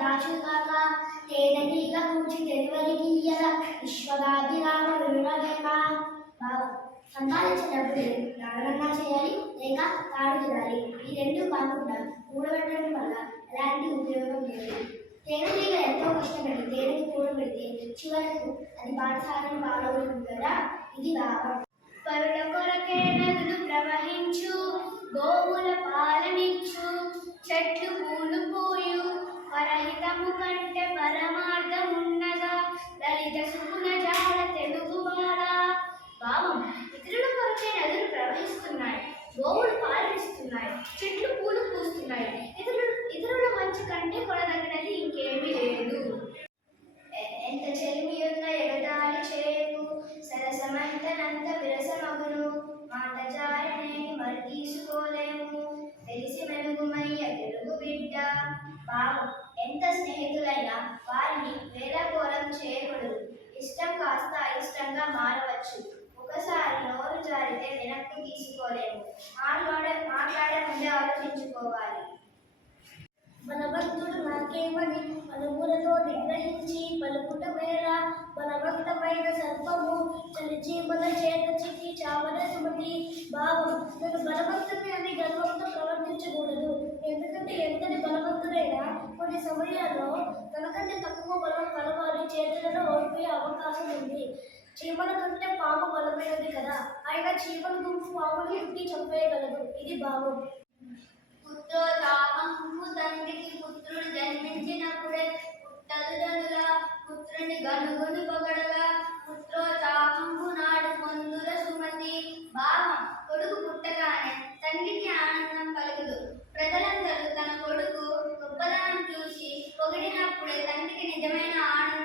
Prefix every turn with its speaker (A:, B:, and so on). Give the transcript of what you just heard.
A: దాచుగాక తేనెటీగ కూర్చి తెలివరిగియ్యల విశ్వదాభిరామ వినురవేమ సంపాదించినప్పుడు నాడనన్నా చేయాలి లేక తాడు తినాలి ఈ రెండు కాకుండా కూడబెట్టడం వల్ల ఎలాంటి ఉపయోగం లేదు. తేనెటీగ ఎంతో కష్టపడి తేనెని కూడబెడితే చివరకు అది పాఠశాలను పాలవుతుంది కదా? ఇది భావం పరుల కొరకే నదులు ప్రవహించు గోవుల పాలు చెట్లు పూలు పరహితము కంటే పరమార్థమున్నగా. లలిత తీసుకోలేము. మాట్లాడే మాట్లాడే ముందే ఆలోచించుకోవాలి. బలవంతుడు నాకేమని పలువులతో నిగ్రహించి పలుకుట మేర బలవంతమైన సర్పము చలిచి మన చేత చిక్కి చావన సుమతి భావం. నేను బలవంతుని అని గర్వంతో ప్రవర్తించకూడదు. ఎందుకంటే ఎంతటి బలవంతుడైనా కొన్ని సమయాల్లో తనకంటే తక్కువ బలం కలవాలి చేతులలో ఓడిపోయే అవకాశం ఉంది. చీమల కంటే పాము బలమైనది కదా. అయినా చీమల గుంపు పాములు ఇంటి చంపేయగలదు. ఇది భావం పుత్రోదాహంకు తండ్రికి పుత్రుడు జన్మించినప్పుడే పుట్టదుడనుల పుత్రుని గనుగొను పొగడగా పుత్రోదాహంకు నాడు పొందుల సుమతి. భావం కొడుకు పుట్టగానే తండ్రికి ఆనందం కలుగుదు. ప్రజలందరూ తన కొడుకు గొప్పదనం చూసి పొగిడినప్పుడే తండ్రికి నిజమైన ఆనందం